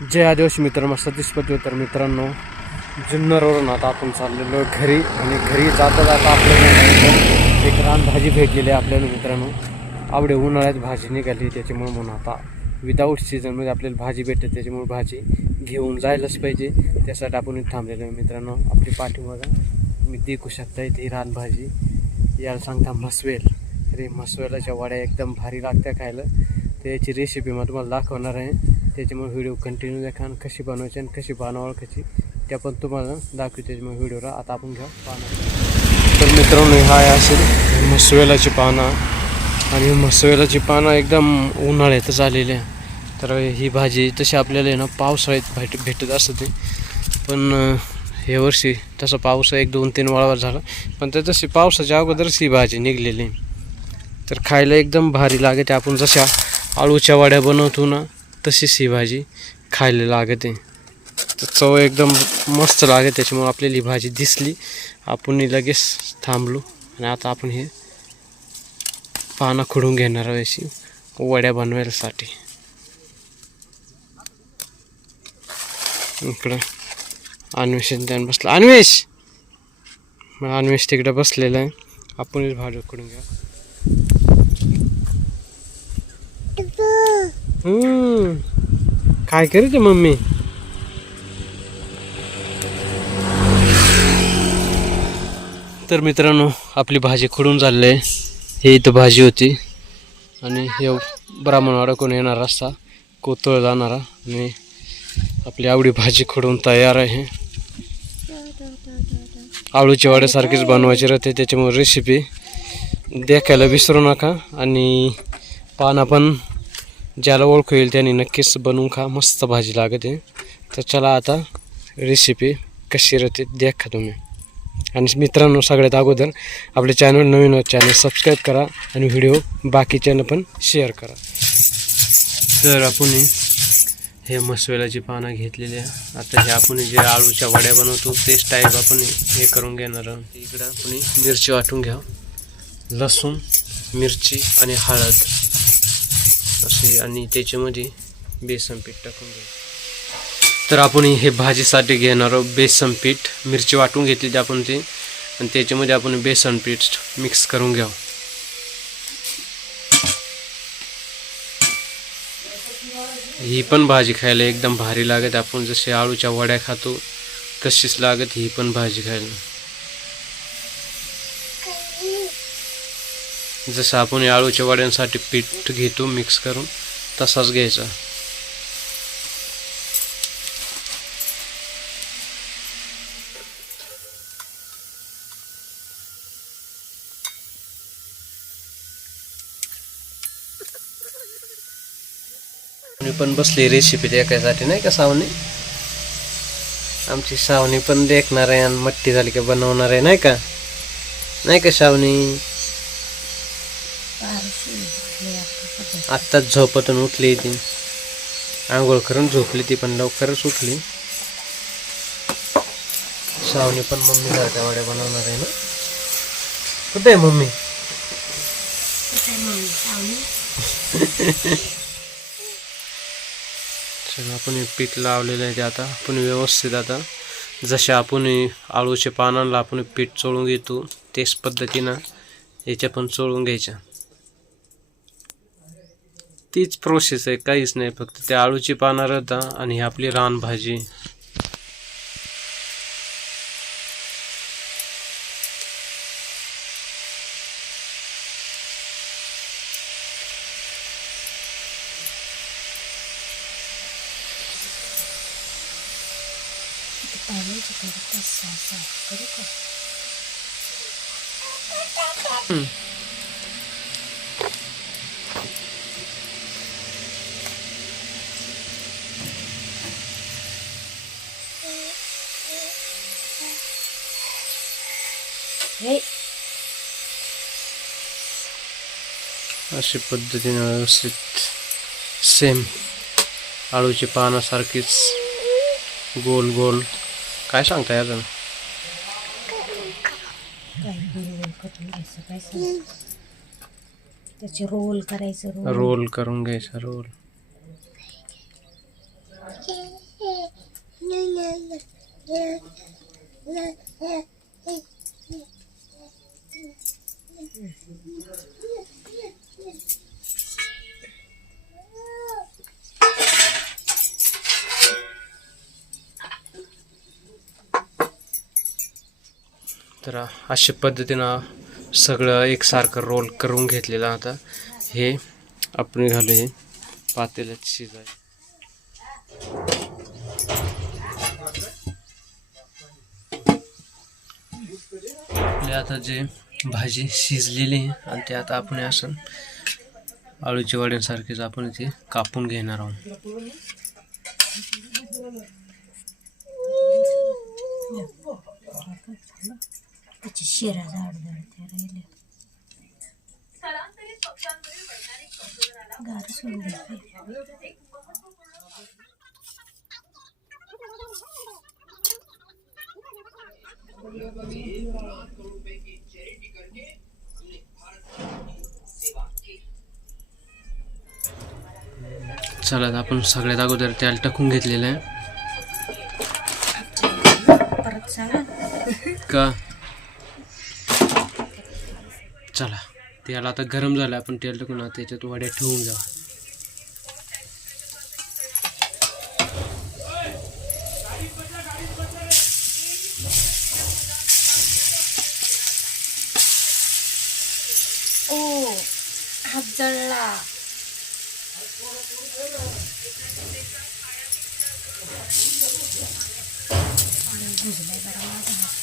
जय आदिवासी मित्रांनो, सतीश पटवेकर मित्रांनो, जुन्नरवरून आता आपण चाललेलो घरी. आणि घरी जाता जाता आपल्याला एक रानभाजी भेटलेली आहे आपल्याला मित्रांनो. आवडे उन्हाळ्यात भाजी निघाली, त्याच्यामुळे म्हणून आता विदाऊट सीझनमध्ये आपल्याला भाजी भेटते, त्याच्यामुळे भाजी घेऊन जायलाच पाहिजे. त्यासाठी आपण थांबलेलो आहे मित्रांनो. आपली पाठीमागं मी देखू शकता इथे रानभाजी, याला सांगता मसवेल. तर हे मसवेलाच्या वड्या एकदम भारी लागत्या खायला. त्याची रेसिपी मी तुम्हाला दाखवणार आहे, त्याच्यामुळे व्हिडिओ कंटिन्यू देखा. आणि कशी बनवायची आणि कशी बनवायची ते पण तुम्हाला दाखवते त्याच्यामुळे व्हिडिओला. आता आपण घेऊ पानं. तर मित्रांनो, हा असेल मसवेलाची पानं. आणि मसवेलाची पानं एकदम उन्हाळ्यातच आलेली आहे. तर ही भाजी तशी आपल्याला ना पावसाळ्यात भेटत असते, पण हे वर्षी तसं पाऊस 1-2-3 वेळा झाला, पण तर तशी पावसाच्या अगोदरच ही भाजी निघलेली. तर खायला एकदम भारी लागते. आपण जशा आळूच्या वड्या बनवतो ना, तशीच ही भाजी खायला लागते. तर चव एकदम मस्त लागते. त्याच्यामुळे आपल्याला ही भाजी दिसली, आपण लगेच थांबलो. आणि आता आपण हे पानं खुडून घेणार आहे अशी वड्या बनवायसाठी. इकडं अन्वेष त्यानं बसला. अन्वेष तिकडे बसलेला आहे. आपणच भाजी खुडून घ्या. काय करते मम्मी? तर मित्रांनो, आपली भाजी खुडून झालेली आहे. हे इथं भाजी होती आणि हे ब्राह्मणवाडा कोण येणार रस्ता कोतळ जाणारा. आणि आपली आवडी भाजी खुडून तयार आहे. आळूच्या वाड्यासारखीच बनवायची राहते, त्याच्यामुळे रेसिपी देखायला विसरू नका. आणि पानं पण ज्याला ओळखू येईल त्याने नक्कीच बनवून खा, मस्त भाजी लागते. तर चला आता रेसिपी कशी राहते देखा तुम्ही. आणि मित्रांनो, सगळ्यात अगोदर आपले चॅनल नवीन चॅनल सबस्क्राईब करा आणि व्हिडिओ बाकीच्यांना पण शेअर करा. तर आपण हे मसवेलाची पानं घेतलेली आहे. आता हे आपण जे आळूच्या वड्या बनवतो तेच टाईप आपण हे करून घेणार आहोत. इकडं आपण मिरची वाटून घ्या, लसूण, मिरची आणि हळद असे, आणि त्याच्यामध्ये बेसन पीठ टाकून घ्या. तर आपण हे भाजीसाठी घेणार आहोत बेसन पीठ. मिरची वाटून घेतली आपण ते, आणि त्याच्यामध्ये आपण बेसन पीठ मिक्स करून घ्या. ही पण भाजी खायला एकदम भारी लागत. आपण जसे आळूच्या वड्या खातो तशीच लागत ही पण भाजी खायला. जसं आपण आळूच्या वड्यांसाठी पीठ घेतो मिक्स करून, तसाच घ्यायचा. मी पण बसली रेसिपी देखायसाठी, नाही का सावनी? आमची सावनी पण देखणार आहे आणि मट्टी झाली का बनवणार आहे, नाही का? नाही का सावनी? आत्ताच झोपतून उठली ती, आंघोळ करून झोपली ती, पण लवकरच उठली. सावनी पण मम्मी सारख्या वड्या बनवणार आहे ना. कुठे आहे मम्मी? सगळं आपण पीठ लावलेलं आहे. ते आता आपण व्यवस्थित, आता जसे आपण आळूच्या पानांना आपण पीठ चोळून घेतो तेच पद्धतीनं याच्या पण चोळून घ्यायच्या. तीच प्रोसेस आहे, काहीच नाही. फक्त ते आळूची पानं राहतात आणि आपली रानभाजी. अशी पद्धतीने व्यवस्थित सेम आळूची पानासारखीच गोल गोल. काय सांगता यार? त्याचे रोल करायचं, रोल करून घ्यायचा. रोल तर अशा पद्धतीनं सगळं एकसारखं रोल करून घेतलेलं. आता हे आपण घालू हे पातेल्यात शिजायला. आता जे भाजी शिजलेली आहे आणि ते आता आपण असं आळूच्या वड्यांसारखेच आपण ते कापून घेणार आहोत. शिरा झाड राहिले गार सोडून चला आपण सगळ्यात अगोदर तेल टाकून घेतलेलं आहे परत सांगा का. चला तेल आता गरम झालं, आपण तेल टाकून आता त्याच्यात वड्या ठेवून जाऊ. ओ हात जळला. भुजलाय बरा माझा हात.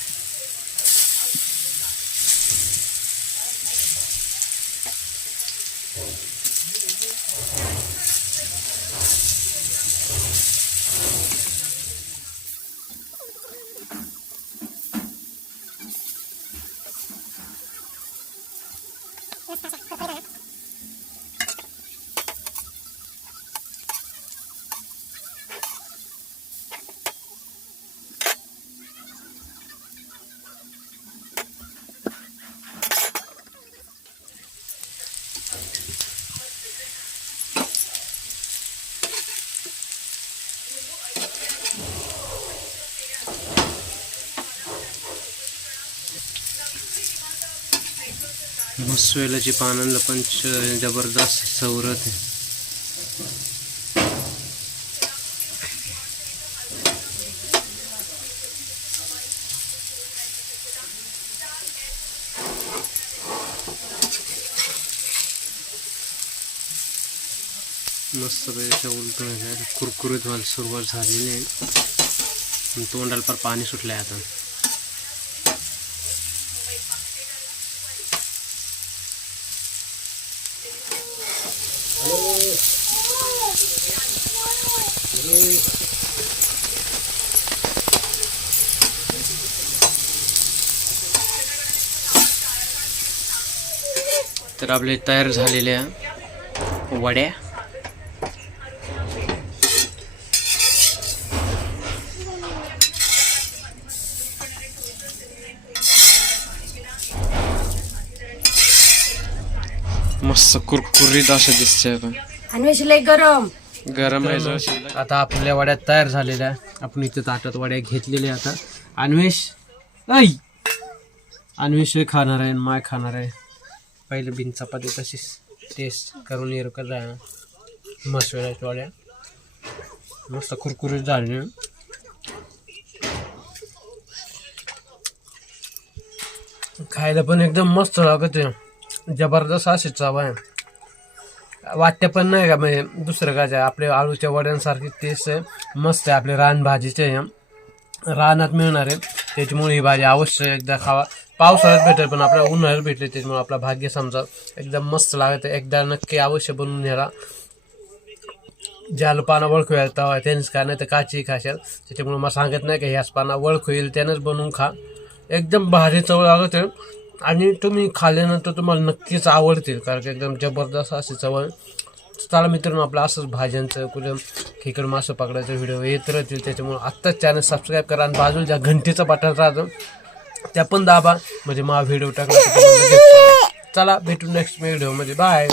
मस्त वेलाची पानांना पण जबरदस्त सवरत आहे. मस्त पैकी उलटून कुरकुरीत व्हायला सुरुवात झालेली आहे. तोंडाला पर पाणी सुटलंय आता. तर आपले तयार झालेल्या वड्या मस्त कुरकुरीत असं दिसतंय. आणि लय गरम गरम आहे. आता आपल्या वड्या तयार झालेल्या, आपण इथे ताटात वड्या घेतलेल्या. आता अन्वेष खाणार आहे, माय खाणार आहे. पहिले बिन चपाती तशीच टेस्ट करून येऊ का जा. मस्त वेळाच्या वड्या मस्त कुरकुरीत झाले. खायला पण एकदम मस्त लागत आहे. जबरदस्त अशी चव आहे. वाटते पण नाही का म्हणजे दुसरं काय आपल्या आळूच्या वड्यांसारखी टेस्ट आहे. मस्त आहे. आपले रानभाजीचे रानात मिळणार आहे, त्याच्यामुळे ही भाजी अवश्य एकदा खावा. पावसाळ्यात भेटेल पण आपल्याला उन्हाळ्यात भेटले, त्याच्यामुळे आपला भाग्य समजा एकदम मस्त लागत. एकदा नक्की अवश्य बनवून न्याला. ज्याला पाना ओळखू येईल तेव्हा त्यानेच खा, नाही तर काची खाशाल. त्याच्यामुळे मला सांगत नाही की ह्याच पाना ओळखू येईल त्यानेच बनवून खा. एकदम भारी चव लागत आहे आणि तुम्ही खाल्ल्यानंतर तुम्हाला नक्कीच आवडतील, कारण की एकदम जबरदस्त अशी चव आहे. चला मित्रांनो, आपलं असंच भाज्यांचं कुठं खेकड मासं पकडायचं व्हिडिओ येत राहतील. त्याच्यामुळे आत्ताच चॅनल सबस्क्राईब करा आणि बाजूला ज्या घंटीचं बटन राहतं त्या पण दाबा, म्हणजे मला व्हिडिओ टाकला. चला भेटू नेक्स्ट व्हिडिओमध्ये. बाय.